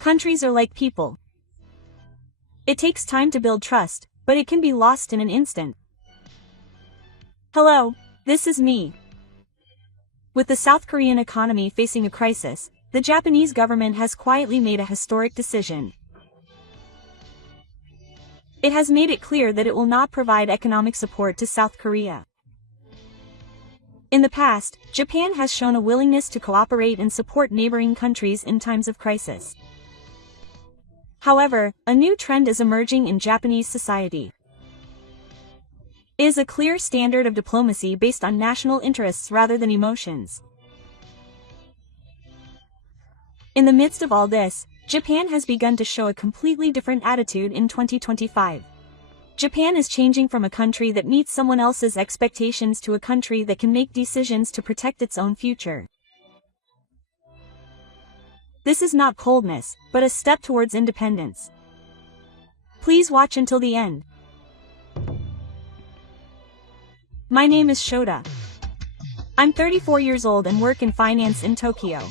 Countries are like people. It takes time to build trust, but it can be lost in an instant. Hello, this is me. With the South Korean economy facing a crisis, the Japanese government has quietly made a historic decision. It has made it clear that it will not provide economic support to South Korea. In the past, Japan has shown a willingness to cooperate and support neighboring countries in times of crisis. However, a new trend is emerging in Japanese society. It is a clear standard of diplomacy based on national interests rather than emotions. In the midst of all this, Japan has begun to show a completely different attitude in 2025. Japan is changing from a country that meets someone else's expectations to a country that can make decisions to protect its own future. This is not coldness, but a step towards independence. Please watch until the end. My name is Shota. I'm 34 years old and work in finance in Tokyo.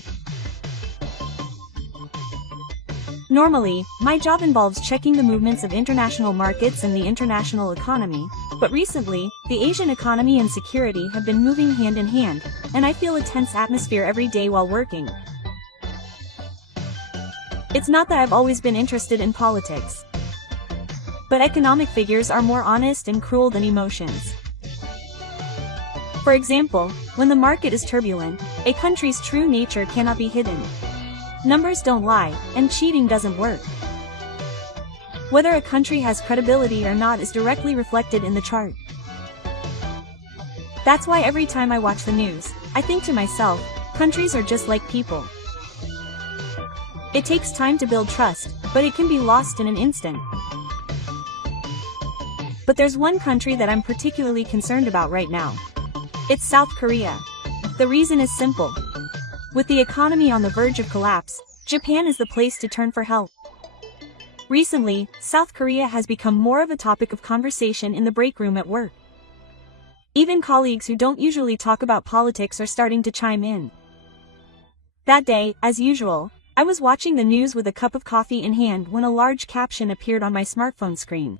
Normally, my job involves checking the movements of international markets and the international economy, but recently, the Asian economy and security have been moving hand in hand, and I feel a tense atmosphere every day while working. It's not that I've always been interested in politics, but economic figures are more honest and cruel than emotions. For example, when the market is turbulent, a country's true nature cannot be hidden. Numbers don't lie, and cheating doesn't work. Whether a country has credibility or not is directly reflected in the chart. That's why every time I watch the news, I think to myself, countries are just like people. It takes time to build trust, but it can be lost in an instant. But there's one country that I'm particularly concerned about right now. It's South Korea. The reason is simple. With the economy on the verge of collapse, Japan is the place to turn for help. Recently, South Korea has become more of a topic of conversation in the break room at work. Even colleagues who don't usually talk about politics are starting to chime in. That day, as usual, I was watching the news with a cup of coffee in hand when a large caption appeared on my smartphone screen.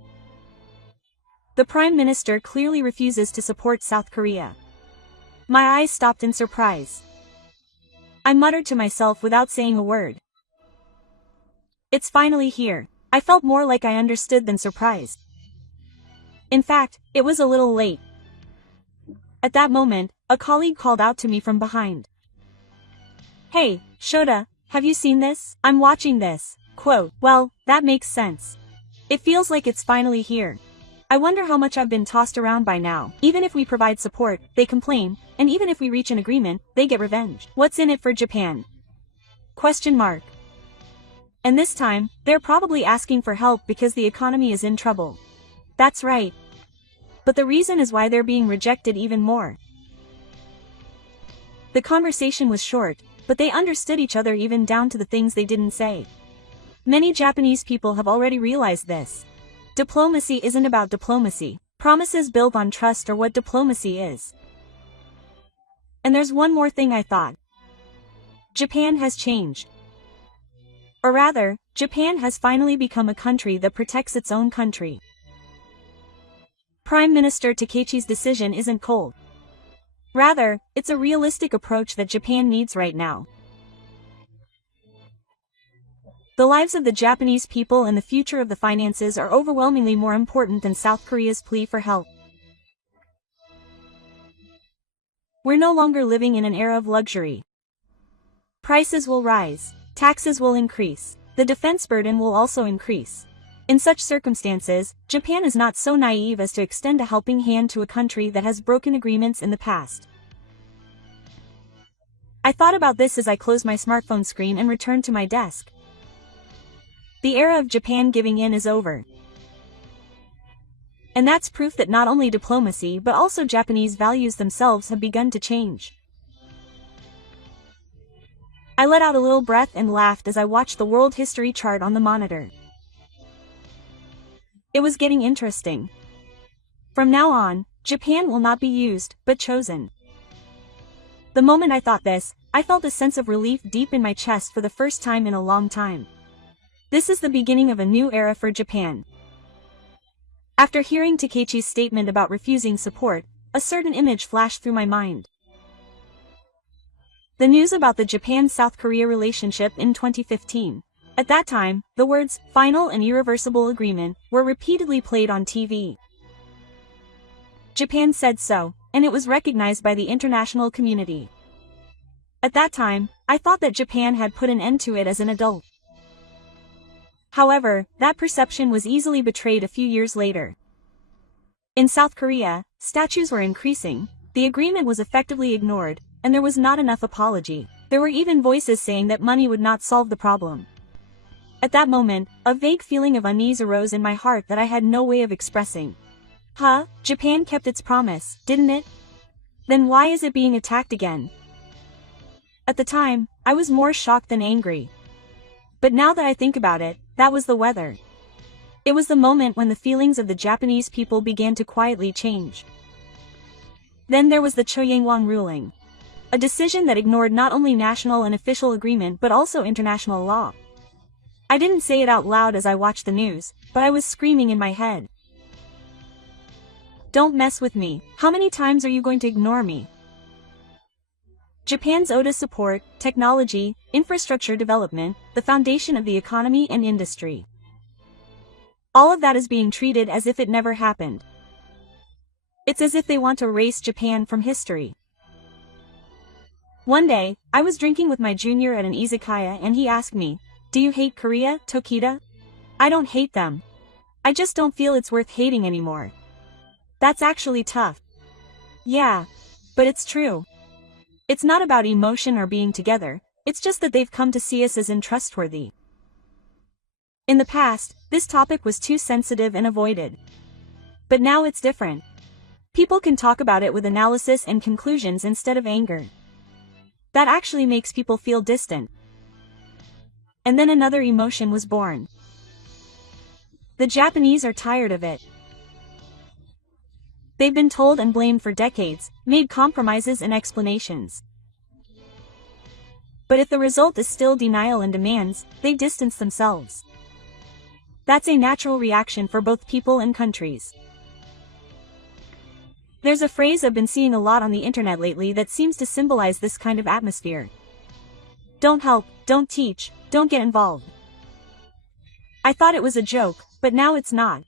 The Prime Minister clearly refuses to support South Korea. My eyes stopped in surprise. I muttered to myself without saying a word. It's finally here. I felt more like I understood than surprised. In fact, it was a little late. At that moment, a colleague called out to me from behind. "Hey, Shota, have you seen this? I'm watching this." Quote, "Well, that makes sense. It feels like it's finally here. I wonder how much I've been tossed around by now. Even if we provide support, they complain, and even if we reach an agreement, they get revenge. What's in it for Japan? Question mark. And this time, they're probably asking for help because the economy is in trouble. That's right. But the reason is why they're being rejected even more." The conversation was short, but they understood each other even down to the things they didn't say. Many Japanese people have already realized this. Diplomacy isn't about diplomacy. Promises built on trust are what diplomacy is. And there's one more thing I thought. Japan has changed. Or rather, Japan has finally become a country that protects its own country. Prime Minister Takechi's decision isn't cold. Rather, it's a realistic approach that Japan needs right now. The lives of the Japanese people and the future of the finances are overwhelmingly more important than South Korea's plea for help. We're no longer living in an era of luxury. Prices will rise, taxes will increase, the defense burden will also increase. In such circumstances, Japan is not so naive as to extend a helping hand to a country that has broken agreements in the past. I thought about this as I closed my smartphone screen and returned to my desk. The era of Japan giving in is over. And that's proof that not only diplomacy but also Japanese values themselves have begun to change. I let out a little breath and laughed as I watched the world history chart on the monitor. It was getting interesting. From now on, Japan will not be used, but chosen. The moment I thought this, I felt a sense of relief deep in my chest for the first time in a long time. This is the beginning of a new era for Japan. After hearing Takechi's statement about refusing support, a certain image flashed through my mind. The news about the Japan-South Korea relationship in 2015. At that time, the words, "final and irreversible agreement," were repeatedly played on TV. Japan said so, and it was recognized by the international community. At that time, I thought that Japan had put an end to it as an adult. However, that perception was easily betrayed a few years later. In South Korea, statues were increasing, the agreement was effectively ignored, and there was not enough apology. There were even voices saying that money would not solve the problem. At that moment, a vague feeling of unease arose in my heart that I had no way of expressing. Japan kept its promise, didn't it? Then why is it being attacked again? At the time, I was more shocked than angry. But now that I think about it, that was the weather. It was the moment when the feelings of the Japanese people began to quietly change. Then there was the Choyangwon ruling. A decision that ignored not only national and official agreement but also international law. I didn't say it out loud as I watched the news, but I was screaming in my head. Don't mess with me. How many times are you going to ignore me? Japan's ODA support, technology, infrastructure development, the foundation of the economy and industry. All of that is being treated as if it never happened. It's as if they want to erase Japan from history. One day, I was drinking with my junior at an izakaya and he asked me, "Do you hate Korea, Tokita?" "I don't hate them. I just don't feel it's worth hating anymore." That's actually tough. Yeah. But it's true. It's not about emotion or being together, it's just that they've come to see us as untrustworthy. In the past, this topic was too sensitive and avoided. But now it's different. People can talk about it with analysis and conclusions instead of anger. That actually makes people feel distant. And then another emotion was born. The Japanese are tired of it. They've been told and blamed for decades, made compromises and explanations. But if the result is still denial and demands, they distance themselves. That's a natural reaction for both people and countries. There's a phrase I've been seeing a lot on the internet lately that seems to symbolize this kind of atmosphere. Don't help, don't teach, don't get involved. I thought it was a joke, but now it's not.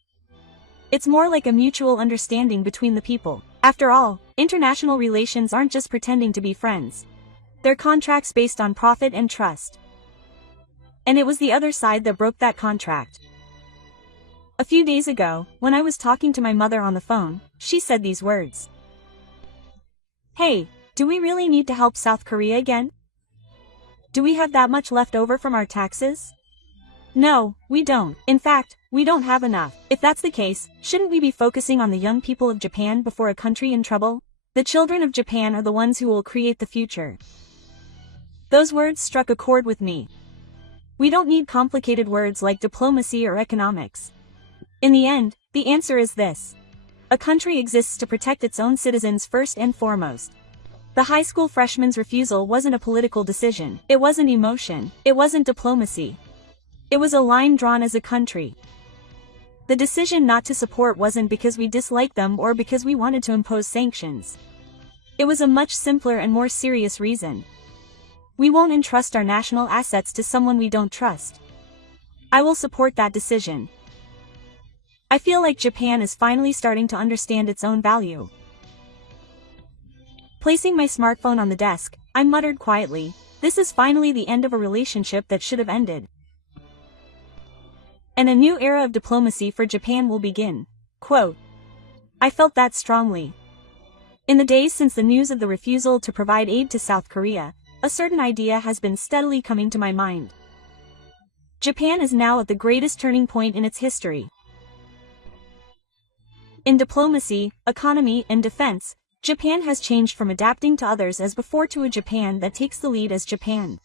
It's more like a mutual understanding between the people. After all, international relations aren't just pretending to be friends. They're contracts based on profit and trust. And it was the other side that broke that contract. A few days ago, when I was talking to my mother on the phone, she said these words. "Hey, do we really need to help South Korea again? Do we have that much left over from our taxes? No, we don't. In fact, we don't have enough. If that's the case, shouldn't we be focusing on the young people of Japan before a country in trouble? The children of Japan are the ones who will create the future." Those words struck a chord with me. We don't need complicated words like diplomacy or economics. In the end, the answer is this. A country exists to protect its own citizens first and foremost. The high school freshman's refusal wasn't a political decision. It wasn't emotion. It wasn't diplomacy. It was a line drawn as a country. The decision not to support wasn't because we disliked them or because we wanted to impose sanctions. It was a much simpler and more serious reason. We won't entrust our national assets to someone we don't trust. I will support that decision. I feel like Japan is finally starting to understand its own value. Placing my smartphone on the desk, I muttered quietly, "This is finally the end of a relationship that should have ended. And a new era of diplomacy for Japan will begin." Quote. I felt that strongly. In the days since the news of the refusal to provide aid to South Korea, a certain idea has been steadily coming to my mind. Japan is now at the greatest turning point in its history. In diplomacy, economy, and defense, Japan has changed from adapting to others as before to a Japan that takes the lead as Japan.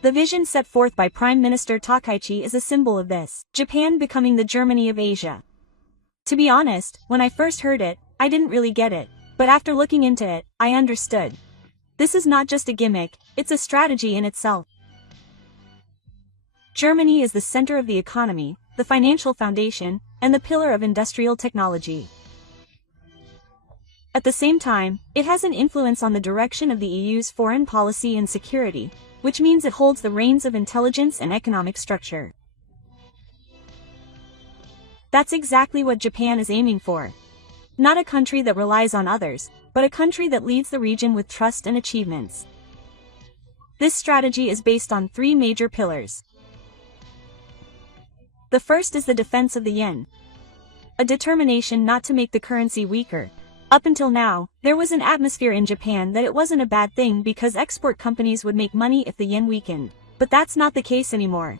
The vision set forth by Prime Minister Takaichi is a symbol of this, Japan becoming the Germany of Asia. To be honest, when I first heard it, I didn't really get it, but after looking into it, I understood. This is not just a gimmick, it's a strategy in itself. Germany is the center of the economy, the financial foundation, and the pillar of industrial technology. At the same time, it has an influence on the direction of the EU's foreign policy and security, which means it holds the reins of intelligence and economic structure. That's exactly what Japan is aiming for. Not a country that relies on others, but a country that leads the region with trust and achievements. This strategy is based on three major pillars. The first is the defense of the yen. A determination not to make the currency weaker. Up until now, there was an atmosphere in Japan that it wasn't a bad thing because export companies would make money if the yen weakened. But that's not the case anymore.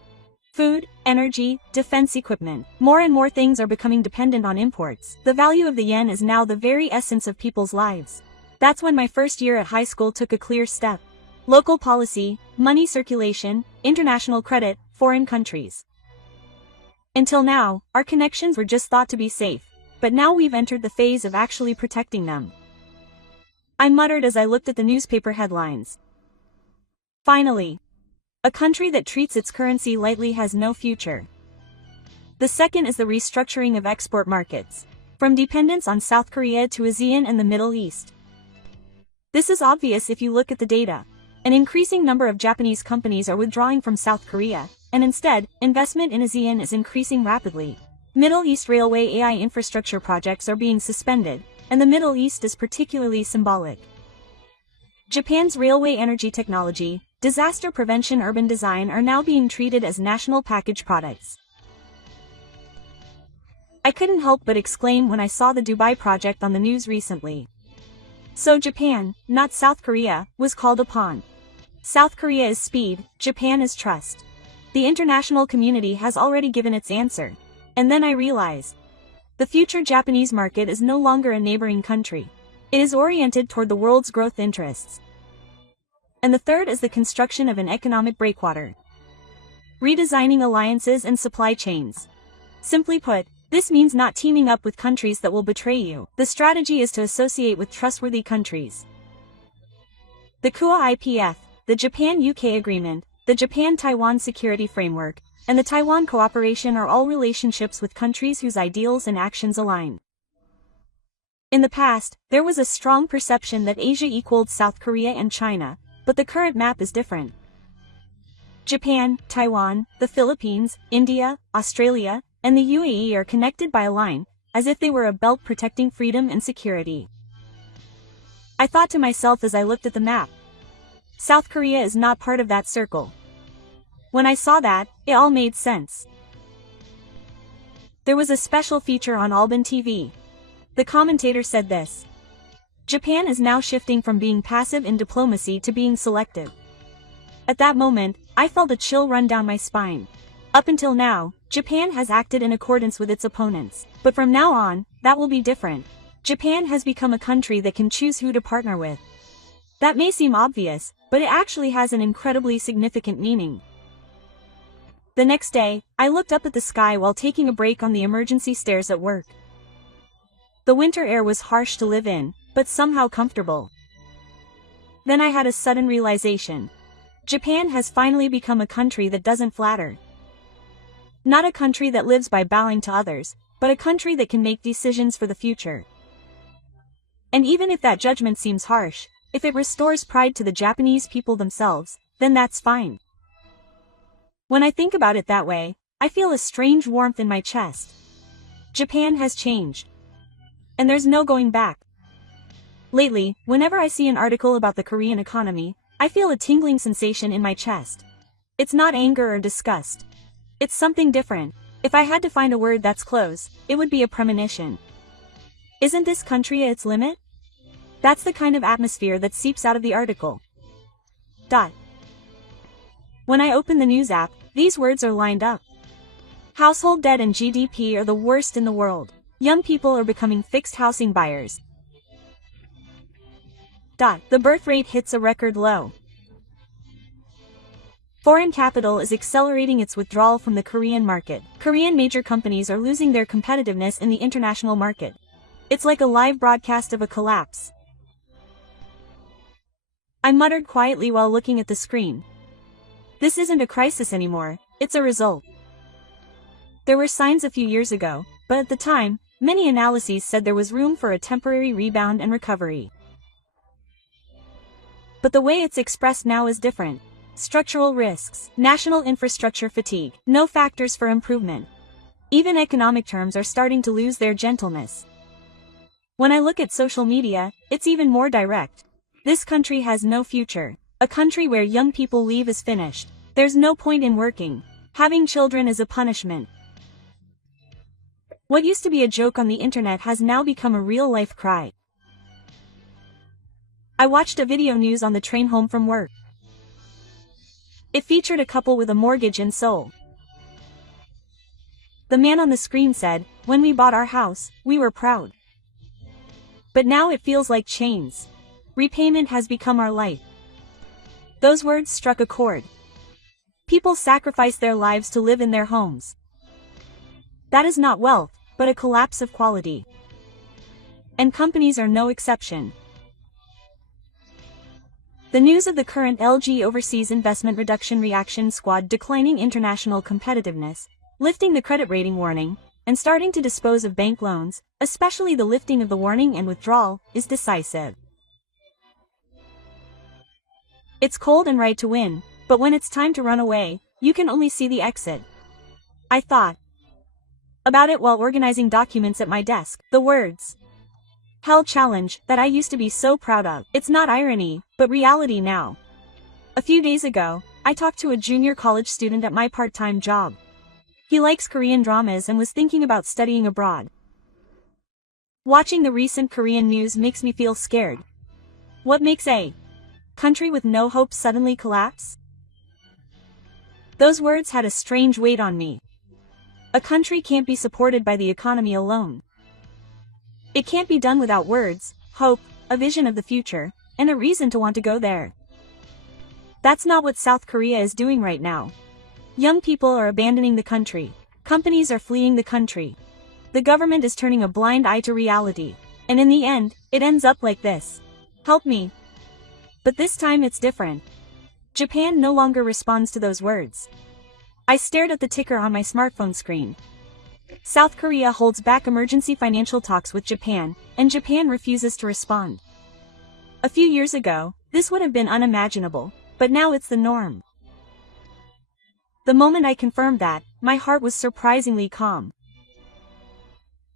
Food, energy, defense equipment, more and more things are becoming dependent on imports. The value of the yen is now the very essence of people's lives. That's when my first year at high school took a clear step. Local policy, money circulation, international credit, foreign countries. Until now, our connections were just thought to be safe, but now we've entered the phase of actually protecting them. I muttered as I looked at the newspaper headlines. Finally. A country that treats its currency lightly has no future. The second is the restructuring of export markets, from dependence on South Korea to ASEAN and the Middle East. This is obvious if you look at the data. An increasing number of Japanese companies are withdrawing from South Korea, and instead, investment in ASEAN is increasing rapidly. Middle East Railway AI infrastructure projects are being suspended, and the Middle East is particularly symbolic. Japan's railway energy technology, disaster prevention, urban design are now being treated as national package products. I couldn't help but exclaim when I saw the Dubai project on the news recently. So Japan, not South Korea, was called upon. South Korea is speed, Japan is trust. The international community has already given its answer. And then I realized. The future Japanese market is no longer a neighboring country. It is oriented toward the world's growth interests. And the third is the construction of an economic breakwater. Redesigning alliances and supply chains. Simply put, this means not teaming up with countries that will betray you. The strategy is to associate with trustworthy countries. The KUA IPF, the Japan-UK Agreement, the Japan-Taiwan Security Framework, and the Taiwan Cooperation are all relationships with countries whose ideals and actions align. In the past, there was a strong perception that Asia equaled South Korea and China, but the current map is different. Japan, Taiwan, the Philippines, India, Australia, and the UAE are connected by a line, as if they were a belt protecting freedom and security. I thought to myself as I looked at the map. South Korea is not part of that circle. When I saw that, it all made sense. There was a special feature on Alban TV. The commentator said this. Japan is now shifting from being passive in diplomacy to being selective. At that moment, I felt a chill run down my spine. Up until now, Japan has acted in accordance with its opponents, but from now on, that will be different. Japan has become a country that can choose who to partner with. That may seem obvious, but it actually has an incredibly significant meaning. The next day, I looked up at the sky while taking a break on the emergency stairs at work. The winter air was harsh to live in, but somehow comfortable. Then I had a sudden realization. Japan has finally become a country that doesn't flatter. Not a country that lives by bowing to others, but a country that can make decisions for the future. And even if that judgment seems harsh, if it restores pride to the Japanese people themselves, then that's fine. When I think about it that way, I feel a strange warmth in my chest. Japan has changed. And there's no going back. Lately, whenever I see an article about the Korean economy, I feel a tingling sensation in my chest. It's not anger or disgust. It's something different. If I had to find a word that's close, it would be a premonition. Isn't this country at its limit? That's the kind of atmosphere that seeps out of the article. When I open the news app, these words are lined up. Household debt and GDP are the worst in the world. Young people are becoming fixed housing buyers. The birth rate hits a record low. Foreign capital is accelerating its withdrawal from the Korean market. Korean major companies are losing their competitiveness in the international market. It's like a live broadcast of a collapse. I muttered quietly while looking at the screen. This isn't a crisis anymore, It's a result. There were signs a few years ago, but at the time, many analyses said there was room for a temporary rebound and recovery. But the way it's expressed now is different. Structural risks, national infrastructure fatigue, no factors for improvement. Even economic terms are starting to lose their gentleness. When I look at social media, it's even more direct. This country has no future. A country where young people leave is finished. There's no point in working. Having children is a punishment. What used to be a joke on the internet has now become a real-life cry. I watched a video news on the train home from work. It featured a couple with a mortgage in Seoul. The man on the screen said, "When we bought our house, we were proud. But now it feels like chains. Repayment has become our life." Those words struck a chord. People sacrifice their lives to live in their homes. That is not wealth, but a collapse of quality. And companies are no exception. The news of the current LG Overseas Investment Reduction Reaction Squad declining international competitiveness, lifting the credit rating warning, and starting to dispose of bank loans, especially the lifting of the warning and withdrawal, is decisive. It's cold and right to win, but when it's time to run away, you can only see the exit. I thought about it while organizing documents at my desk. The words "Hell Challenge" that I used to be so proud of. It's not irony, but reality now. A few days ago, I talked to a junior college student at my part-time job. He likes Korean dramas and was thinking about studying abroad. Watching the recent Korean news makes me feel scared. What makes a country with no hope suddenly collapse? Those words had a strange weight on me. A country can't be supported by the economy alone. It can't be done without words, hope, a vision of the future, and a reason to want to go there. That's not what South Korea is doing right now. Young people are abandoning the country. Companies are fleeing the country. The government is turning a blind eye to reality. And in the end, it ends up like this. Help me. But this time it's different. Japan no longer responds to those words. I stared at the ticker on my smartphone screen. South Korea holds back emergency financial talks with Japan, and Japan refuses to respond. A few years ago, this would have been unimaginable, but now it's the norm. The moment I confirmed that, my heart was surprisingly calm.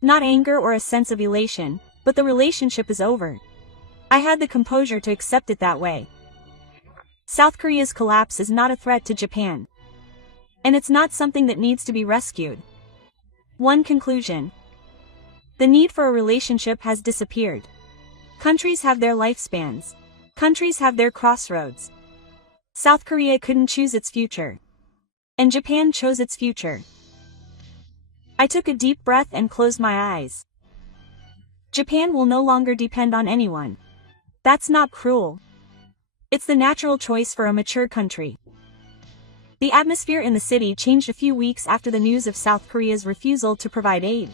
Not anger or a sense of elation, but the relationship is over. I had the composure to accept it that way. South Korea's collapse is not a threat to Japan. And it's not something that needs to be rescued. One conclusion. The need for a relationship has disappeared. Countries have their lifespans. Countries have their crossroads. South Korea couldn't choose its future. And Japan chose its future. I took a deep breath and closed my eyes. Japan will no longer depend on anyone. That's not cruel. It's the natural choice for a mature country. The atmosphere in the city changed a few weeks after the news of South Korea's refusal to provide aid.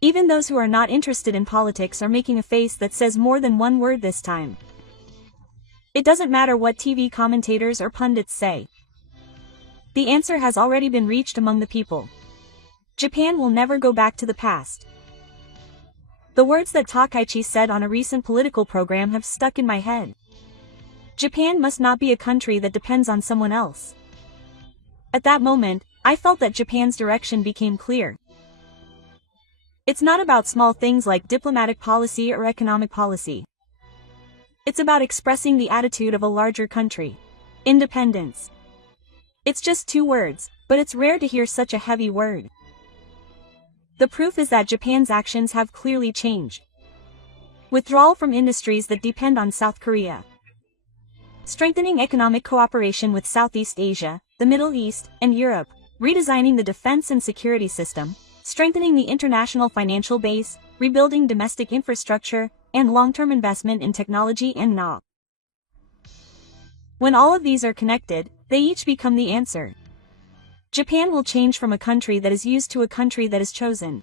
Even those who are not interested in politics are making a face that says more than one word this time. It doesn't matter what TV commentators or pundits say. The answer has already been reached among the people. Japan will never go back to the past. The words that Takaichi said on a recent political program have stuck in my head. Japan must not be a country that depends on someone else. At that moment, I felt that Japan's direction became clear. It's not about small things like diplomatic policy or economic policy. It's about expressing the attitude of a larger country. Independence. It's just two words, but it's rare to hear such a heavy word. The proof is that Japan's actions have clearly changed. Withdrawal from industries that depend on South Korea. Strengthening economic cooperation with Southeast Asia, the Middle East, and Europe, redesigning the defense and security system, strengthening the international financial base, rebuilding domestic infrastructure, and long-term investment in technology and know-how. When all of these are connected, they each become the answer. Japan will change from a country that is used to a country that is chosen.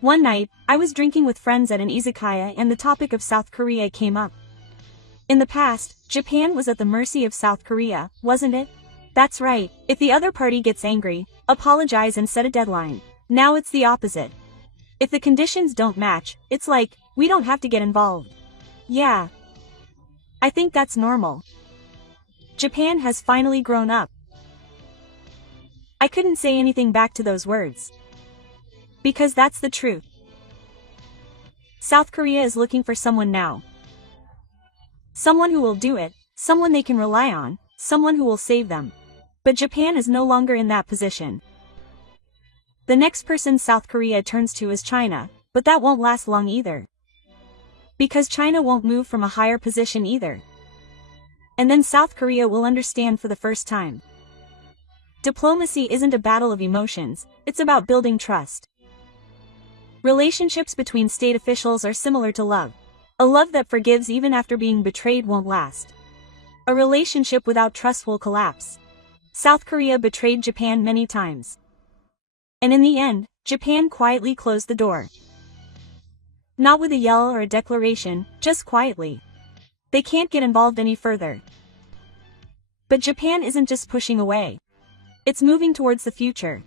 One night, I was drinking with friends at an izakaya and the topic of South Korea came up. In the past, Japan was at the mercy of South Korea, wasn't it? That's right, if the other party gets angry, apologize and set a deadline. Now it's the opposite. If the conditions don't match, it's like, we don't have to get involved. Yeah. I think that's normal. Japan has finally grown up. I couldn't say anything back to those words. Because that's the truth. South Korea is looking for someone now. Someone who will do it, someone they can rely on, someone who will save them. But Japan is no longer in that position. The next person South Korea turns to is China, but that won't last long either. Because China won't move from a higher position either. And then South Korea will understand for the first time. Diplomacy isn't a battle of emotions, it's about building trust. Relationships between state officials are similar to love. A love that forgives even after being betrayed won't last. A relationship without trust will collapse. South Korea betrayed Japan many times. And in the end, Japan quietly closed the door. Not with a yell or a declaration, just quietly. They can't get involved any further. But Japan isn't just pushing away. It's moving towards the future.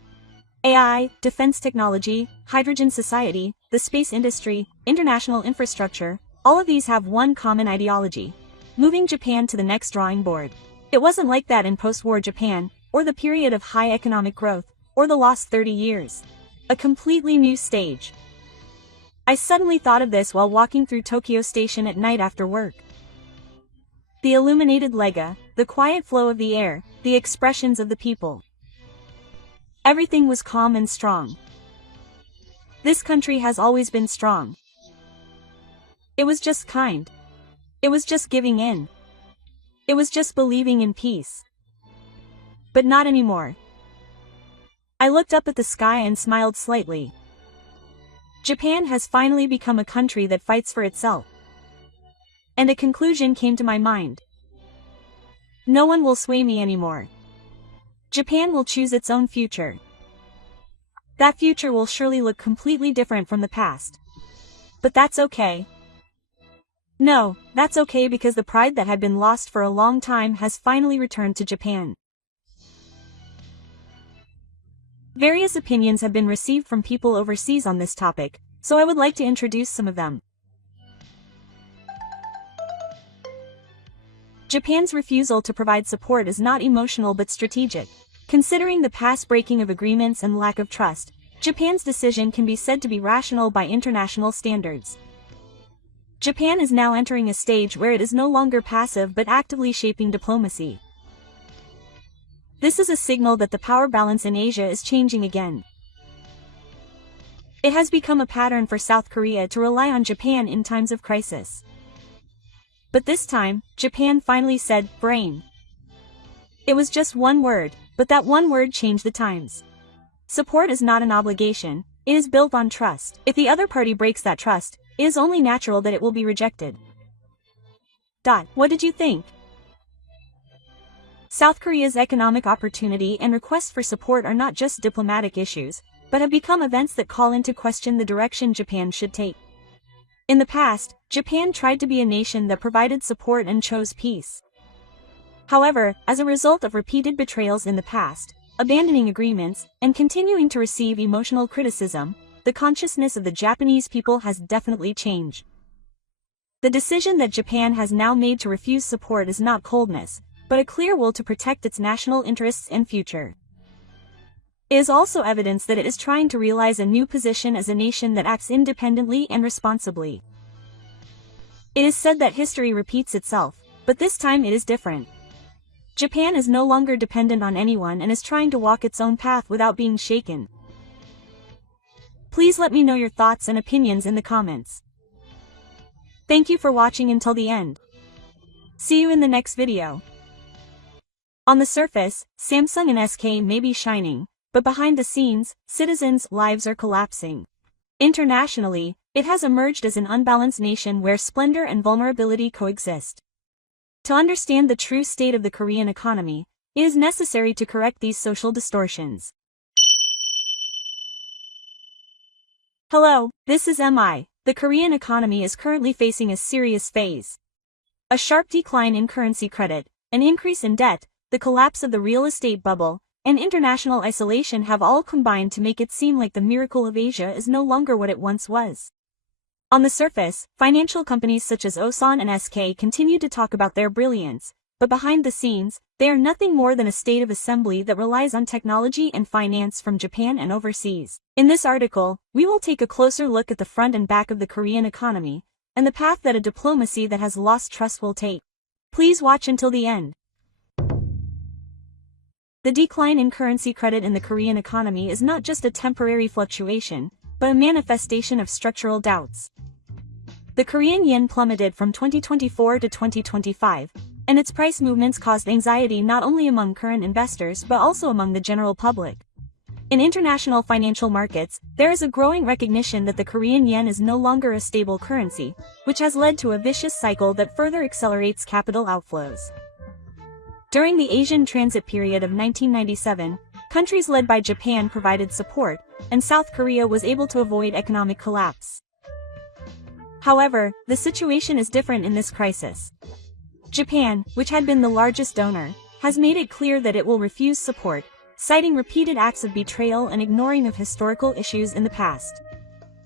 AI, defense technology, hydrogen society, the space industry, international infrastructure, all of these have one common ideology: moving Japan to the next drawing board. It wasn't like that in post-war Japan, or the period of high economic growth, or the lost 30 years. A completely new stage. I suddenly thought of this while walking through Tokyo Station at night after work. The illuminated lega, the quiet flow of the air, the expressions of the people. Everything was calm and strong. This country has always been strong. It was just kind. It was just giving in. It was just believing in peace. But not anymore. I looked up at the sky and smiled slightly. Japan has finally become a country that fights for itself. And a conclusion came to my mind. No one will sway me anymore. Japan will choose its own future. That future will surely look completely different from the past. But that's okay. No, that's okay because the pride that had been lost for a long time has finally returned to Japan. Various opinions have been received from people overseas on this topic, so I would like to introduce some of them. Japan's refusal to provide support is not emotional but strategic. Considering the past breaking of agreements and lack of trust, Japan's decision can be said to be rational by international standards. Japan is now entering a stage where it is no longer passive but actively shaping diplomacy. This is a signal that the power balance in Asia is changing again. It has become a pattern for South Korea to rely on Japan in times of crisis. But this time, Japan finally said, brain. It was just one word, but that one word changed the times. Support is not an obligation, it is built on trust. If the other party breaks that trust, it is only natural that it will be rejected. What did you think? South Korea's economic opportunity and requests for support are not just diplomatic issues, but have become events that call into question the direction Japan should take. In the past, Japan tried to be a nation that provided support and chose peace. However, as a result of repeated betrayals in the past, abandoning agreements, and continuing to receive emotional criticism, the consciousness of the Japanese people has definitely changed. The decision that Japan has now made to refuse support is not coldness, but a clear will to protect its national interests and future. It is also evidence that it is trying to realize a new position as a nation that acts independently and responsibly. It is said that history repeats itself, but this time it is different. Japan is no longer dependent on anyone and is trying to walk its own path without being shaken. Please let me know your thoughts and opinions in the comments. Thank you for watching until the end. See you in the next video. On the surface, Samsung and SK may be shining, but behind the scenes, citizens' lives are collapsing. Internationally, it has emerged as an unbalanced nation where splendor and vulnerability coexist. To understand the true state of the Korean economy, it is necessary to correct these social distortions. Hello, this is MI. The Korean economy is currently facing a serious phase. A sharp decline in currency credit, an increase in debt, the collapse of the real estate bubble, and international isolation have all combined to make it seem like the miracle of Asia is no longer what it once was. On the surface, financial companies such as Osan and SK continue to talk about their brilliance, but behind the scenes, they are nothing more than a state of assembly that relies on technology and finance from Japan and overseas. In this article, we will take a closer look at the front and back of the Korean economy, and the path that a diplomacy that has lost trust will take. Please watch until the end. The decline in currency credit in the Korean economy is not just a temporary fluctuation, but a manifestation of structural doubts. The Korean yen plummeted from 2024 to 2025, and its price movements caused anxiety not only among current investors but also among the general public. In international financial markets, there is a growing recognition that the Korean yen is no longer a stable currency, which has led to a vicious cycle that further accelerates capital outflows. During the Asian transit period of 1997, countries led by Japan provided support, and South Korea was able to avoid economic collapse. However, the situation is different in this crisis. Japan, which had been the largest donor, has made it clear that it will refuse support, citing repeated acts of betrayal and ignoring of historical issues in the past.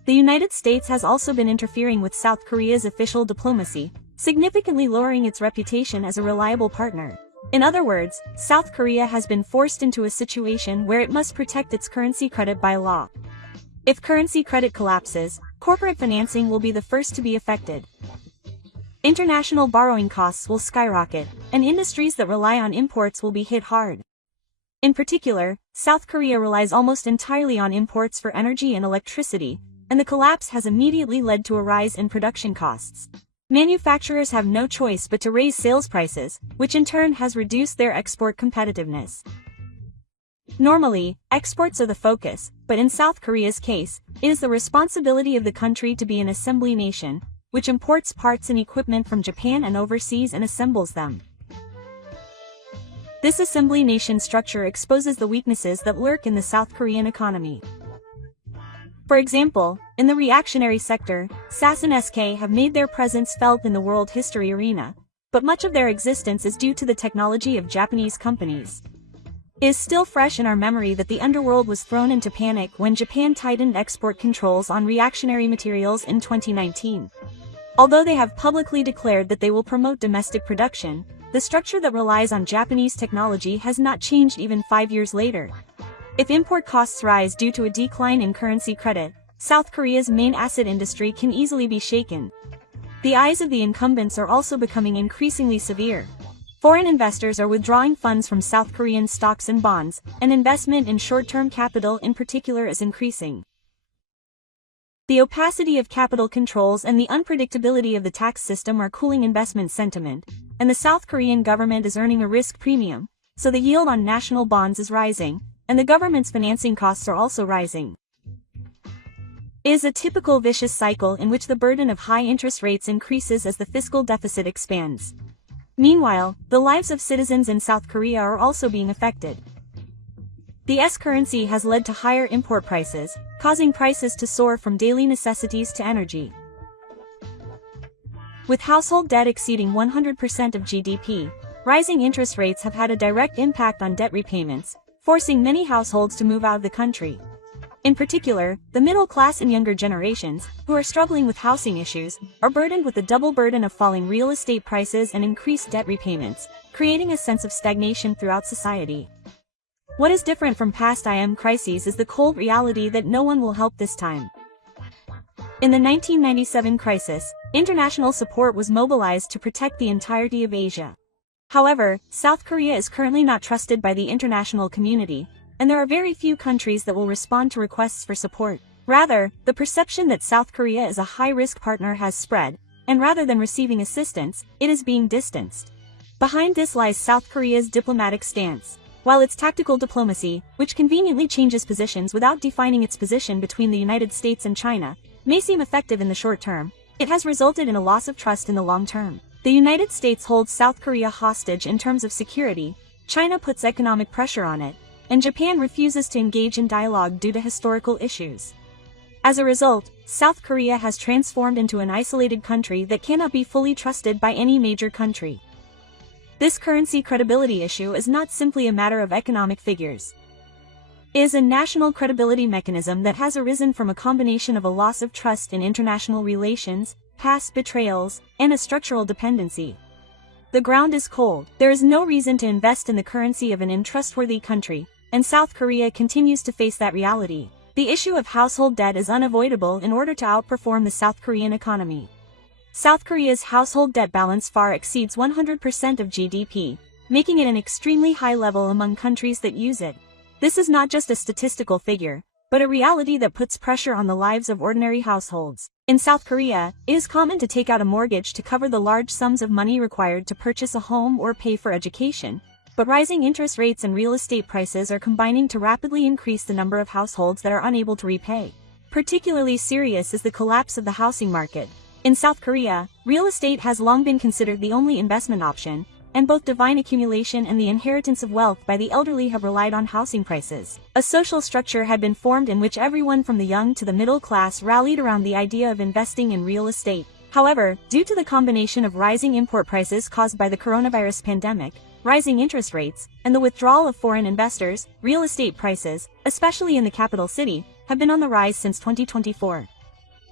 The United States has also been interfering with South Korea's official diplomacy, significantly lowering its reputation as a reliable partner. In other words, South Korea has been forced into a situation where it must protect its currency credit by law. If currency credit collapses, corporate financing will be the first to be affected. International borrowing costs will skyrocket, and industries that rely on imports will be hit hard. In particular, South Korea relies almost entirely on imports for energy and electricity, and the collapse has immediately led to a rise in production costs. Manufacturers have no choice but to raise sales prices, which in turn has reduced their export competitiveness. Normally, exports are the focus, but in South Korea's case, it is the responsibility of the country to be an assembly nation, which imports parts and equipment from Japan and overseas and assembles them. This assembly nation structure exposes the weaknesses that lurk in the South Korean economy. For example, in the reactionary sector, SAS and SK have made their presence felt in the world history arena, but much of their existence is due to the technology of Japanese companies. It is still fresh in our memory that the underworld was thrown into panic when Japan tightened export controls on reactionary materials in 2019. Although they have publicly declared that they will promote domestic production, the structure that relies on Japanese technology has not changed even 5 years later. If import costs rise due to a decline in currency credit, South Korea's main asset industry can easily be shaken. The eyes of the incumbents are also becoming increasingly severe. Foreign investors are withdrawing funds from South Korean stocks and bonds, and investment in short-term capital in particular is increasing. The opacity of capital controls and the unpredictability of the tax system are cooling investment sentiment, and the South Korean government is earning a risk premium, so the yield on national bonds is rising, and the government's financing costs are also rising. It is a typical vicious cycle in which the burden of high interest rates increases as the fiscal deficit expands. Meanwhile, the lives of citizens in South Korea are also being affected. The S-currency has led to higher import prices, causing prices to soar from daily necessities to energy. With household debt exceeding 100% of GDP, rising interest rates have had a direct impact on debt repayments, forcing many households to move out of the country. In particular, the middle class and younger generations, who are struggling with housing issues, are burdened with the double burden of falling real estate prices and increased debt repayments, creating a sense of stagnation throughout society. What is different from past IM crises is the cold reality that no one will help this time. In the 1997 crisis, international support was mobilized to protect the entirety of Asia. However, South Korea is currently not trusted by the international community, and there are very few countries that will respond to requests for support. Rather, the perception that South Korea is a high-risk partner has spread, and rather than receiving assistance, it is being distanced. Behind this lies South Korea's diplomatic stance. While its tactical diplomacy, which conveniently changes positions without defining its position between the United States and China, may seem effective in the short term, it has resulted in a loss of trust in the long term. The United States holds South Korea hostage in terms of security, China puts economic pressure on it, and Japan refuses to engage in dialogue due to historical issues. As a result, South Korea has transformed into an isolated country that cannot be fully trusted by any major country. This currency credibility issue is not simply a matter of economic figures. It is a national credibility mechanism that has arisen from a combination of a loss of trust in international relations, past betrayals, and a structural dependency. The ground is cold. There is no reason to invest in the currency of an untrustworthy country, and South Korea continues to face that reality. The issue of household debt is unavoidable in order to outperform the South Korean economy. South Korea's household debt balance far exceeds 100% of GDP, making it an extremely high level among countries that use it. This is not just a statistical figure, but a reality that puts pressure on the lives of ordinary households. In South Korea, it is common to take out a mortgage to cover the large sums of money required to purchase a home or pay for education, but rising interest rates and real estate prices are combining to rapidly increase the number of households that are unable to repay. Particularly serious is the collapse of the housing market. In South Korea, real estate has long been considered the only investment option, and both divine accumulation and the inheritance of wealth by the elderly have relied on housing prices. A social structure had been formed in which everyone from the young to the middle class rallied around the idea of investing in real estate. However, due to the combination of rising import prices caused by the coronavirus pandemic, rising interest rates, and the withdrawal of foreign investors, real estate prices, especially in the capital city, have been on the rise since 2024.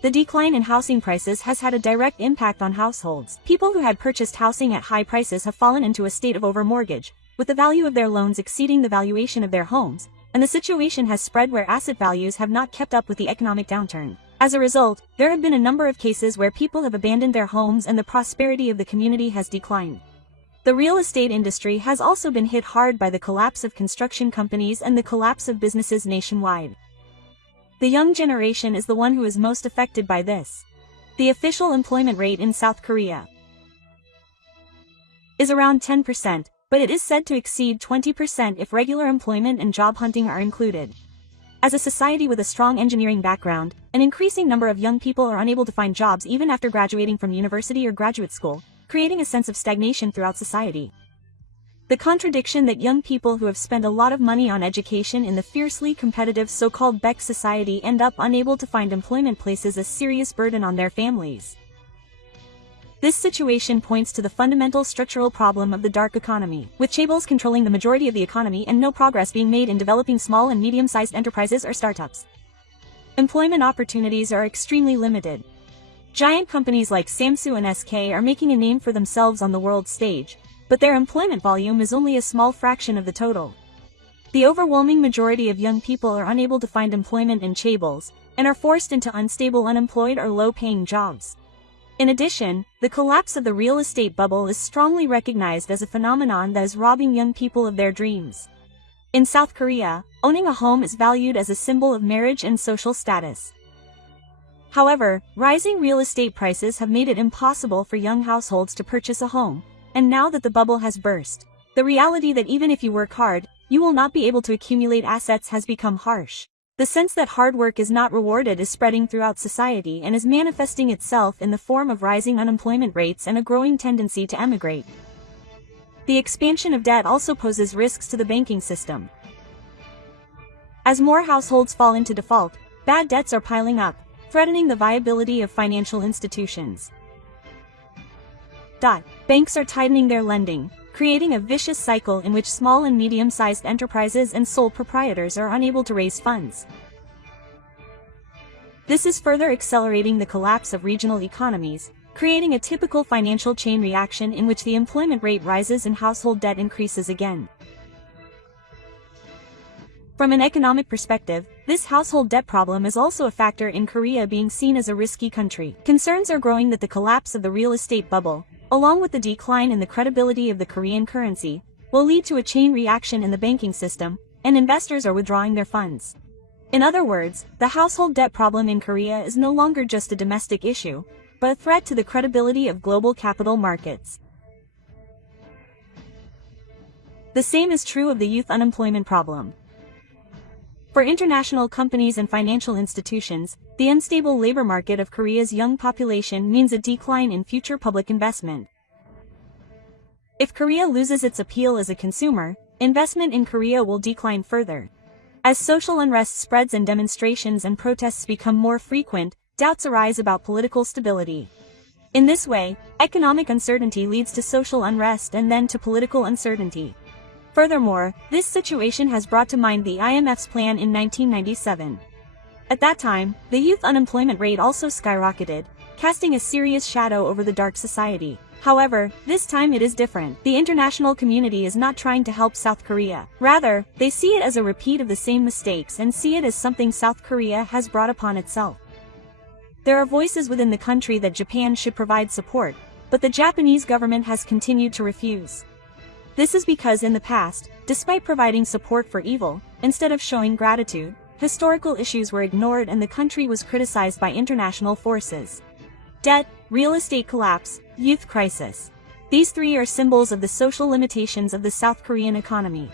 The decline in housing prices has had a direct impact on households. People who had purchased housing at high prices have fallen into a state of overmortgage, with the value of their loans exceeding the valuation of their homes, and the situation has spread where asset values have not kept up with the economic downturn. As a result, there have been a number of cases where people have abandoned their homes and the prosperity of the community has declined. The real estate industry has also been hit hard by the collapse of construction companies and the collapse of businesses nationwide. The young generation is the one who is most affected by this. The official employment rate in South Korea is around 10%, but it is said to exceed 20% if regular employment and job hunting are included. As a society with a strong engineering background, an increasing number of young people are unable to find jobs even after graduating from university or graduate school, creating a sense of stagnation throughout society. The contradiction that young people who have spent a lot of money on education in the fiercely competitive so-called Beck society end up unable to find employment places a serious burden on their families. This situation points to the fundamental structural problem of the dark economy, with chaebols controlling the majority of the economy and no progress being made in developing small and medium-sized enterprises or startups. Employment opportunities are extremely limited. Giant companies like Samsung and SK are making a name for themselves on the world stage, but their employment volume is only a small fraction of the total. The overwhelming majority of young people are unable to find employment in chaebols, and are forced into unstable unemployed or low-paying jobs. In addition, the collapse of the real estate bubble is strongly recognized as a phenomenon that is robbing young people of their dreams. In South Korea, owning a home is valued as a symbol of marriage and social status. However, rising real estate prices have made it impossible for young households to purchase a home, and now that the bubble has burst, the reality that even if you work hard, you will not be able to accumulate assets has become harsh. The sense that hard work is not rewarded is spreading throughout society and is manifesting itself in the form of rising unemployment rates and a growing tendency to emigrate. The expansion of debt also poses risks to the banking system. As more households fall into default, bad debts are piling up, threatening the viability of financial institutions. Banks are tightening their lending, creating a vicious cycle in which small and medium-sized enterprises and sole proprietors are unable to raise funds. This is further accelerating the collapse of regional economies, creating a typical financial chain reaction in which the employment rate rises and household debt increases again. From an economic perspective, this household debt problem is also a factor in Korea being seen as a risky country. Concerns are growing that the collapse of the real estate bubble, along with the decline in the credibility of the Korean currency, will lead to a chain reaction in the banking system, and investors are withdrawing their funds. In other words, the household debt problem in Korea is no longer just a domestic issue, but a threat to the credibility of global capital markets. The same is true of the youth unemployment problem. For international companies and financial institutions, the unstable labor market of Korea's young population means a decline in future public investment. If Korea loses its appeal as a consumer, investment in Korea will decline further. As social unrest spreads and demonstrations and protests become more frequent, doubts arise about political stability. In this way, economic uncertainty leads to social unrest and then to political uncertainty. Furthermore, this situation has brought to mind the IMF's plan in 1997. At that time, the youth unemployment rate also skyrocketed, casting a serious shadow over the dark society. However, this time it is different. The international community is not trying to help South Korea. Rather, they see it as a repeat of the same mistakes and see it as something South Korea has brought upon itself. There are voices within the country that Japan should provide support, but the Japanese government has continued to refuse. This is because in the past, despite providing support for evil, instead of showing gratitude, historical issues were ignored and the country was criticized by international forces. Debt, real estate collapse, youth crisis. These three are symbols of the social limitations of the South Korean economy.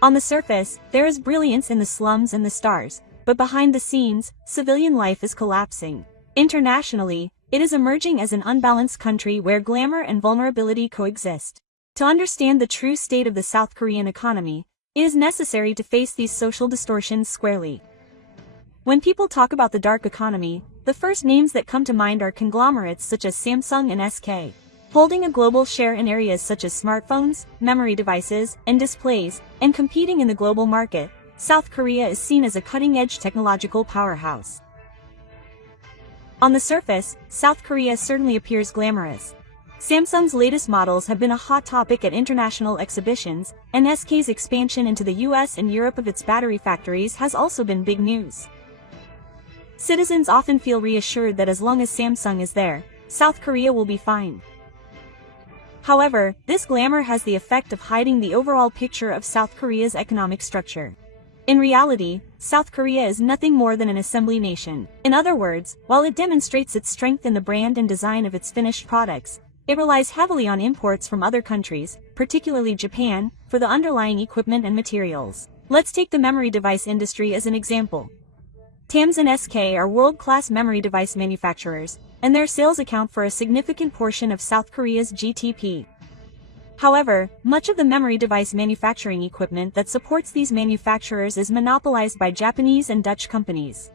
On the surface, there is brilliance in the slums and the stars, but behind the scenes, civilian life is collapsing. Internationally, it is emerging as an unbalanced country where glamour and vulnerability coexist. To understand the true state of the South Korean economy, it is necessary to face these social distortions squarely. When people talk about the dark economy, the first names that come to mind are conglomerates such as Samsung and SK. Holding a global share in areas such as smartphones, memory devices, and displays, and competing in the global market, South Korea is seen as a cutting-edge technological powerhouse. On the surface, South Korea certainly appears glamorous. Samsung's latest models have been a hot topic at international exhibitions, and SK's expansion into the US and Europe of its battery factories has also been big news. Citizens often feel reassured that as long as Samsung is there, South Korea will be fine. However, this glamour has the effect of hiding the overall picture of South Korea's economic structure. In reality, South Korea is nothing more than an assembly nation. In other words, while it demonstrates its strength in the brand and design of its finished products, it relies heavily on imports from other countries, particularly Japan, for the underlying equipment and materials. Let's take the memory device industry as an example. TAMS and SK are world-class memory device manufacturers, and their sales account for a significant portion of South Korea's GDP. However, much of the memory device manufacturing equipment that supports these manufacturers is monopolized by Japanese and Dutch companies.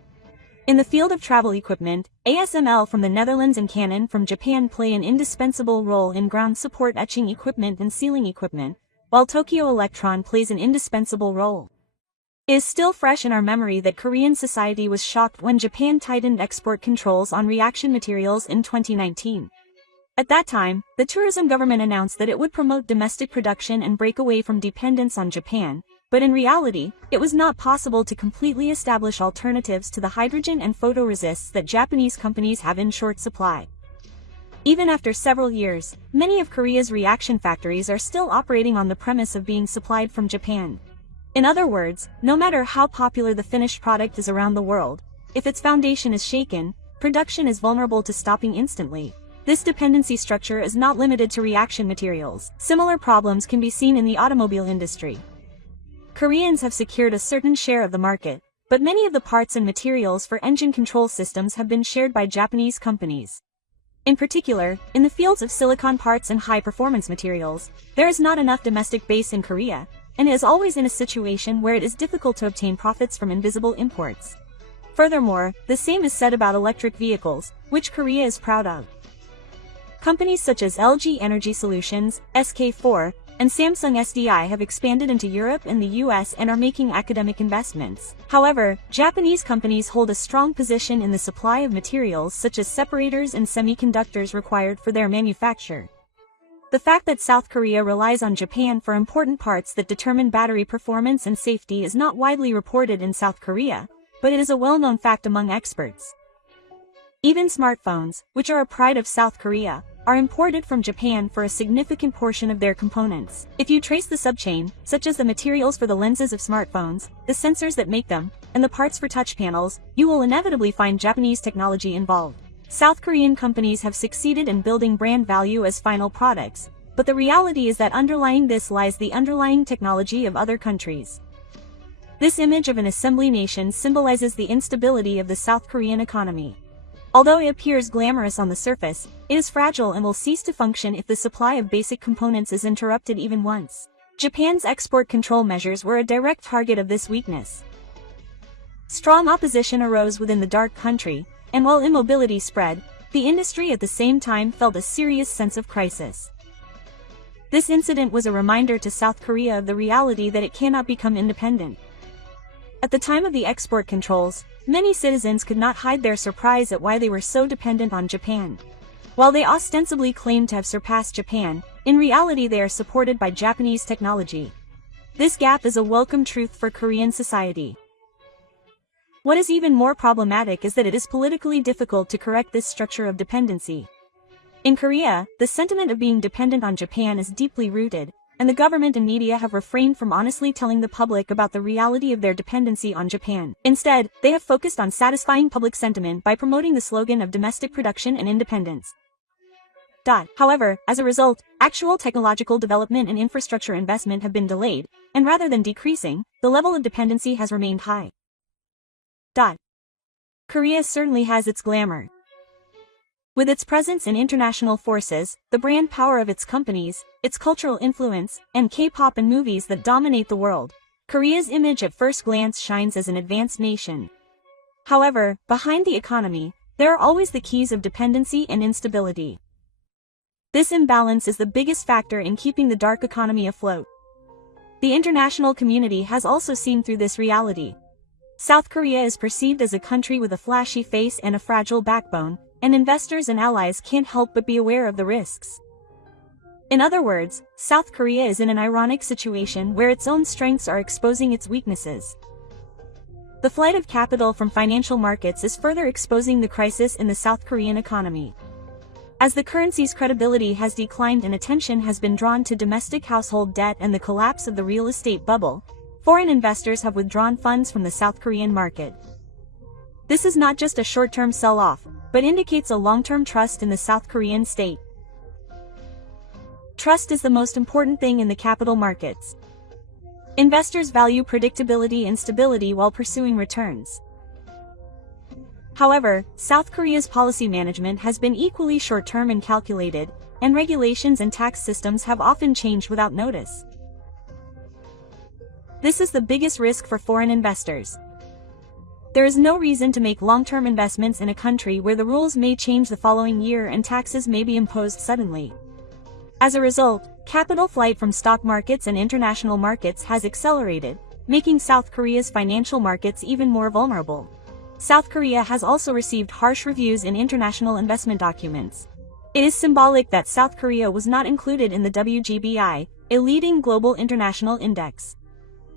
In the field of travel equipment, ASML from the Netherlands and Canon from Japan play an indispensable role in ground support etching equipment and sealing equipment, while Tokyo Electron plays an indispensable role. It is still fresh in our memory that Korean society was shocked when Japan tightened export controls on reaction materials in 2019. At that time, the tourism government announced that it would promote domestic production and break away from dependence on Japan, but in reality, it was not possible to completely establish alternatives to the hydrogen and photoresists that Japanese companies have in short supply. Even after several years, many of Korea's reaction factories are still operating on the premise of being supplied from Japan. In other words, no matter how popular the finished product is around the world, if its foundation is shaken, production is vulnerable to stopping instantly. This dependency structure is not limited to reaction materials. Similar problems can be seen in the automobile industry. Koreans have secured a certain share of the market, but many of the parts and materials for engine control systems have been shared by Japanese companies. In particular, in the fields of silicon parts and high-performance materials, there is not enough domestic base in Korea, and it is always in a situation where it is difficult to obtain profits from invisible imports. Furthermore, the same is said about electric vehicles, which Korea is proud of. Companies such as LG Energy Solutions, SK4, and Samsung SDI have expanded into Europe and the US and are making academic investments. However, Japanese companies hold a strong position in the supply of materials such as separators and semiconductors required for their manufacture. The fact that South Korea relies on Japan for important parts that determine battery performance and safety is not widely reported in South Korea, but it is a well-known fact among experts. Even smartphones, which are a pride of South Korea, are imported from Japan for a significant portion of their components. If you trace the subchain, such as the materials for the lenses of smartphones, the sensors that make them, and the parts for touch panels, you will inevitably find Japanese technology involved. South Korean companies have succeeded in building brand value as final products, but the reality is that underlying this lies the underlying technology of other countries. This image of an assembly nation symbolizes the instability of the South Korean economy. Although it appears glamorous on the surface, it is fragile and will cease to function if the supply of basic components is interrupted even once. Japan's export control measures were a direct target of this weakness. Strong opposition arose within the dark country, and while immobility spread, the industry at the same time felt a serious sense of crisis. This incident was a reminder to South Korea of the reality that it cannot become independent. At the time of the export controls, many citizens could not hide their surprise at why they were so dependent on Japan. While they ostensibly claimed to have surpassed Japan, in reality they are supported by Japanese technology. This gap is a welcome truth for Korean society. What is even more problematic is that it is politically difficult to correct this structure of dependency. In Korea, the sentiment of being dependent on Japan is deeply rooted, and the government and media have refrained from honestly telling the public about the reality of their dependency on Japan. Instead, they have focused on satisfying public sentiment by promoting the slogan of domestic production and independence. However, as a result, actual technological development and infrastructure investment have been delayed, and rather than decreasing, the level of dependency has remained high. Korea certainly has its glamour. With its presence in international forces, the brand power of its companies, its cultural influence, and K-pop and movies that dominate the world, Korea's image at first glance shines as an advanced nation. However, behind the economy, there are always the keys of dependency and instability. This imbalance is the biggest factor in keeping the dark economy afloat. The international community has also seen through this reality. South Korea is perceived as a country with a flashy face and a fragile backbone, and investors and allies can't help but be aware of the risks. In other words, South Korea is in an ironic situation where its own strengths are exposing its weaknesses. The flight of capital from financial markets is further exposing the crisis in the South Korean economy. As the currency's credibility has declined and attention has been drawn to domestic household debt and the collapse of the real estate bubble, foreign investors have withdrawn funds from the South Korean market. This is not just a short-term sell-off, but indicates a long-term trust in the South Korean state. Trust is the most important thing in the capital markets. Investors value predictability and stability while pursuing returns. However, South Korea's policy management has been equally short-term and calculated, and regulations and tax systems have often changed without notice. This is the biggest risk for foreign investors. There is no reason to make long-term investments in a country where the rules may change the following year and taxes may be imposed suddenly. As a result, capital flight from stock markets and international markets has accelerated, making South Korea's financial markets even more vulnerable. South Korea has also received harsh reviews in international investment documents. It is symbolic that South Korea was not included in the WGBI, a leading global international index.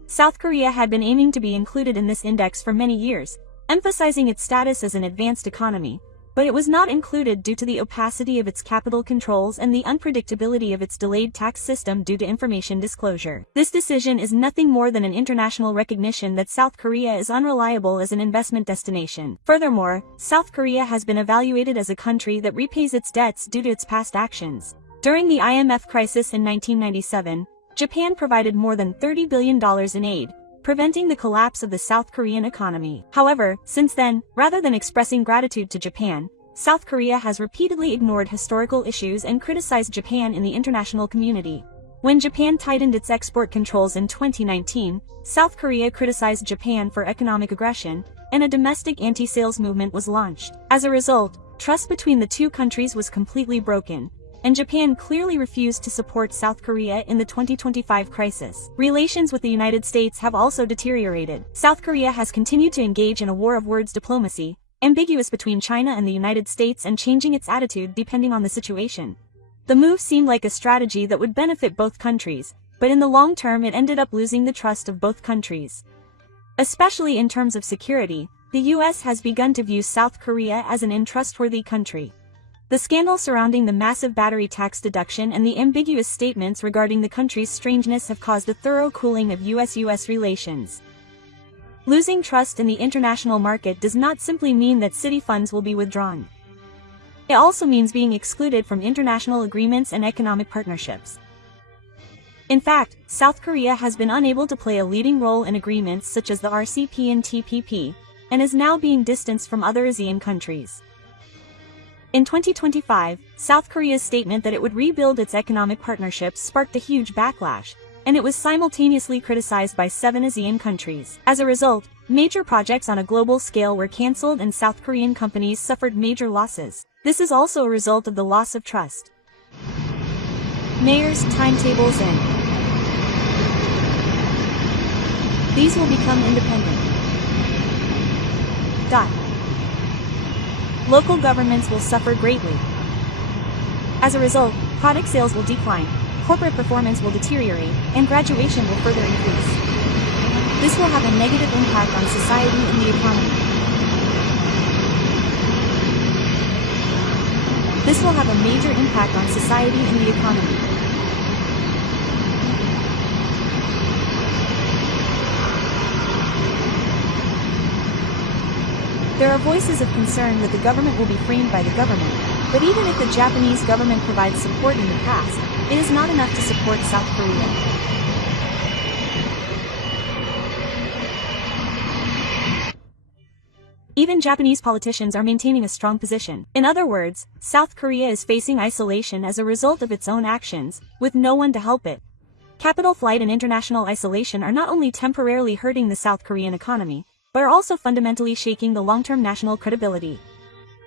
South Korea had been aiming to be included in this index for many years, emphasizing its status as an advanced economy, but it was not included due to the opacity of its capital controls and the unpredictability of its delayed tax system due to information disclosure. This decision is nothing more than an international recognition that South Korea is unreliable as an investment destination. Furthermore, South Korea has been evaluated as a country that repays its debts due to its past actions. During the IMF crisis in 1997, Japan provided more than $30 billion in aid, preventing the collapse of the South Korean economy. However, since then, rather than expressing gratitude to Japan, South Korea has repeatedly ignored historical issues and criticized Japan in the international community. When Japan tightened its export controls in 2019, South Korea criticized Japan for economic aggression, and a domestic anti-sales movement was launched. As a result, trust between the two countries was completely broken, and Japan clearly refused to support South Korea in the 2025 crisis. Relations with the United States have also deteriorated. South Korea has continued to engage in a war of words diplomacy, ambiguous between China and the United States and changing its attitude depending on the situation. The move seemed like a strategy that would benefit both countries, but in the long term it ended up losing the trust of both countries. Especially in terms of security, the US has begun to view South Korea as an untrustworthy country. The scandal surrounding the massive battery tax deduction and the ambiguous statements regarding the country's strangeness have caused a thorough cooling of US-US relations. Losing trust in the international market does not simply mean that city funds will be withdrawn. It also means being excluded from international agreements and economic partnerships. In fact, South Korea has been unable to play a leading role in agreements such as the RCEP and TPP, and is now being distanced from other ASEAN countries. In 2025, South Korea's statement that it would rebuild its economic partnerships sparked a huge backlash, and it was simultaneously criticized by 7 ASEAN countries. As a result, major projects on a global scale were cancelled and South Korean companies suffered major losses. This is also a result of the loss of trust. Mayors' timetables in. These will become independent. Local governments will suffer greatly. As a result, product sales will decline, corporate performance will deteriorate, and graduation will further increase. This will have a negative impact on society and the economy. This will have a major impact on society and the economy. There are voices of concern that the government will be framed by the government, but even if the Japanese government provides support in the past, it is not enough to support South Korea. Even Japanese politicians are maintaining a strong position. In other words, South Korea is facing isolation as a result of its own actions, with no one to help it. Capital flight and international isolation are not only temporarily hurting the South Korean economy, but are also fundamentally shaking the long-term national credibility.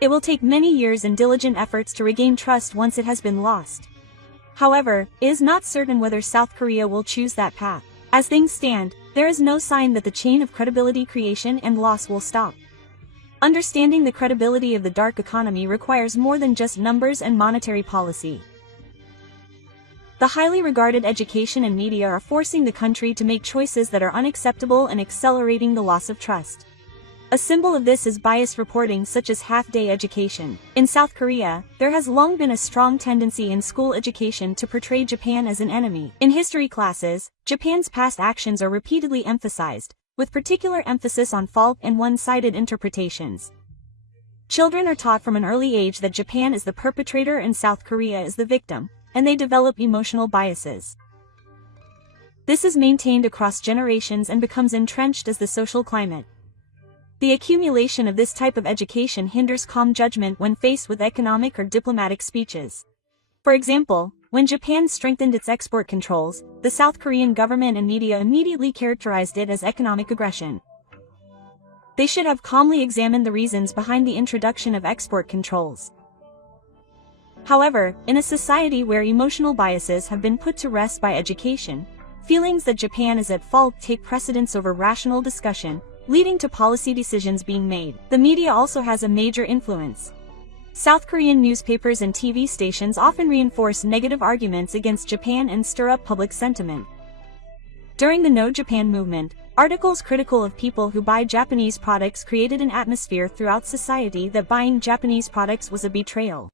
It will take many years and diligent efforts to regain trust once it has been lost. However, it is not certain whether South Korea will choose that path. As things stand, there is no sign that the chain of credibility creation and loss will stop. Understanding the credibility of the dark economy requires more than just numbers and monetary policy. The highly regarded education and media are forcing the country to make choices that are unacceptable and accelerating the loss of trust. A symbol of this is biased reporting such as half-day education. In South Korea, there has long been a strong tendency in school education to portray Japan as an enemy. In history classes, Japan's past actions are repeatedly emphasized, with particular emphasis on fault and one-sided interpretations. Children are taught from an early age that Japan is the perpetrator and South Korea is the victim, and they develop emotional biases. This is maintained across generations and becomes entrenched as the social climate. The accumulation of this type of education hinders calm judgment when faced with economic or diplomatic speeches. For example, when Japan strengthened its export controls, the South Korean government and media immediately characterized it as economic aggression. They should have calmly examined the reasons behind the introduction of export controls. However, in a society where emotional biases have been put to rest by education, feelings that Japan is at fault take precedence over rational discussion, leading to policy decisions being made. The media also has a major influence. South Korean newspapers and TV stations often reinforce negative arguments against Japan and stir up public sentiment. During the No Japan movement, articles critical of people who buy Japanese products created an atmosphere throughout society that buying Japanese products was a betrayal.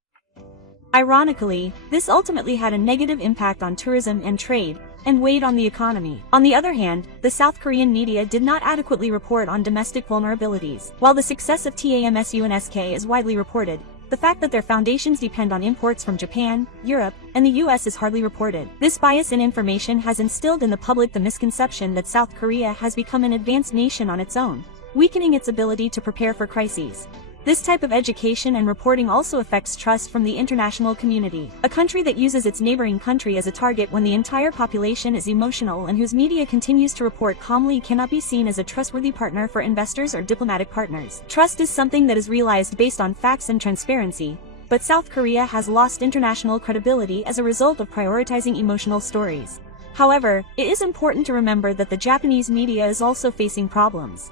Ironically, this ultimately had a negative impact on tourism and trade, and weighed on the economy. On the other hand, the South Korean media did not adequately report on domestic vulnerabilities. While the success of TAMSUNSK is widely reported, the fact that their foundations depend on imports from Japan, Europe, and the US is hardly reported. This bias in information has instilled in the public the misconception that South Korea has become an advanced nation on its own, weakening its ability to prepare for crises. This type of education and reporting also affects trust from the international community. A country that uses its neighboring country as a target when the entire population is emotional and whose media continues to report calmly cannot be seen as a trustworthy partner for investors or diplomatic partners. Trust is something that is realized based on facts and transparency, but South Korea has lost international credibility as a result of prioritizing emotional stories. However, it is important to remember that the Japanese media is also facing problems.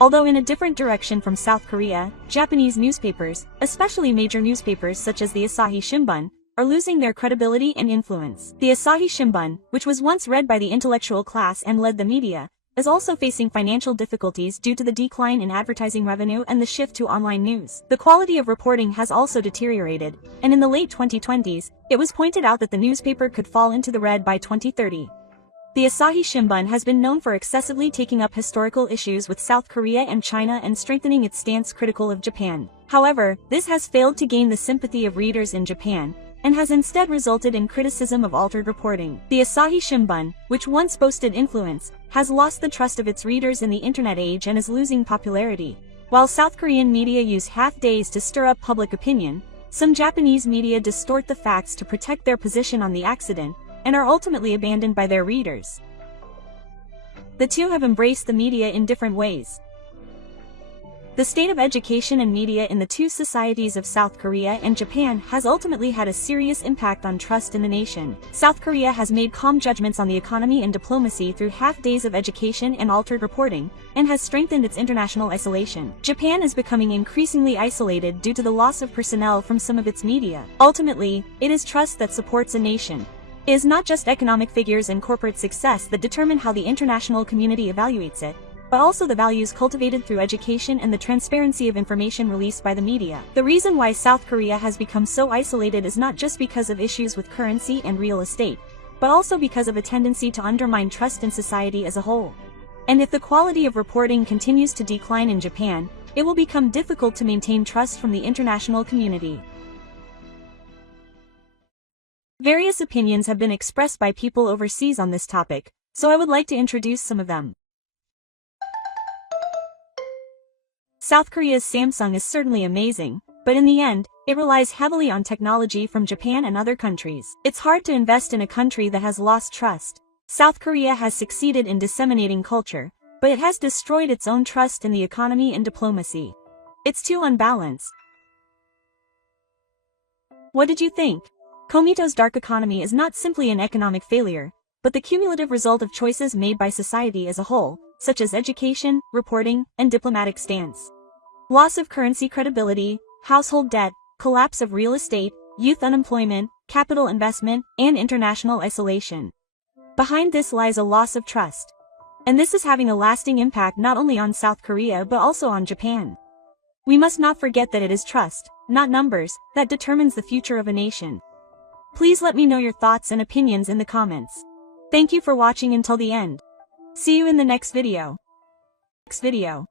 Although in a different direction from South Korea, Japanese newspapers, especially major newspapers such as the Asahi Shimbun, are losing their credibility and influence. The Asahi Shimbun, which was once read by the intellectual class and led the media, is also facing financial difficulties due to the decline in advertising revenue and the shift to online news. The quality of reporting has also deteriorated, and in the late 2020s, it was pointed out that the newspaper could fall into the red by 2030. The Asahi Shimbun has been known for excessively taking up historical issues with South Korea and China and strengthening its stance critical of Japan. However, this has failed to gain the sympathy of readers in Japan, and has instead resulted in criticism of altered reporting. The Asahi Shimbun, which once boasted influence, has lost the trust of its readers in the internet age and is losing popularity. While South Korean media use half-days to stir up public opinion, some Japanese media distort the facts to protect their position on the accident, and are ultimately abandoned by their readers. The two have embraced the media in different ways. The state of education and media in the two societies of South Korea and Japan has ultimately had a serious impact on trust in the nation. South Korea has made calm judgments on the economy and diplomacy through half-days of education and altered reporting, and has strengthened its international isolation. Japan is becoming increasingly isolated due to the loss of personnel from some of its media. Ultimately, it is trust that supports a nation. It is not just economic figures and corporate success that determine how the international community evaluates it, but also the values cultivated through education and the transparency of information released by the media. The reason why South Korea has become so isolated is not just because of issues with currency and real estate, but also because of a tendency to undermine trust in society as a whole. And if the quality of reporting continues to decline in Japan, it will become difficult to maintain trust from the international community. Various opinions have been expressed by people overseas on this topic, so I would like to introduce some of them. South Korea's Samsung is certainly amazing, but in the end, it relies heavily on technology from Japan and other countries. It's hard to invest in a country that has lost trust. South Korea has succeeded in disseminating culture, but it has destroyed its own trust in the economy and diplomacy. It's too unbalanced. What did you think? Komito's dark economy is not simply an economic failure, but the cumulative result of choices made by society as a whole, such as education, reporting, and diplomatic stance. Loss of currency credibility, household debt, collapse of real estate, youth unemployment, capital investment, and international isolation. Behind this lies a loss of trust. And this is having a lasting impact not only on South Korea but also on Japan. We must not forget that it is trust, not numbers, that determines the future of a nation. Please let me know your thoughts and opinions in the comments. Thank you for watching until the end. See you in the next video. Next video.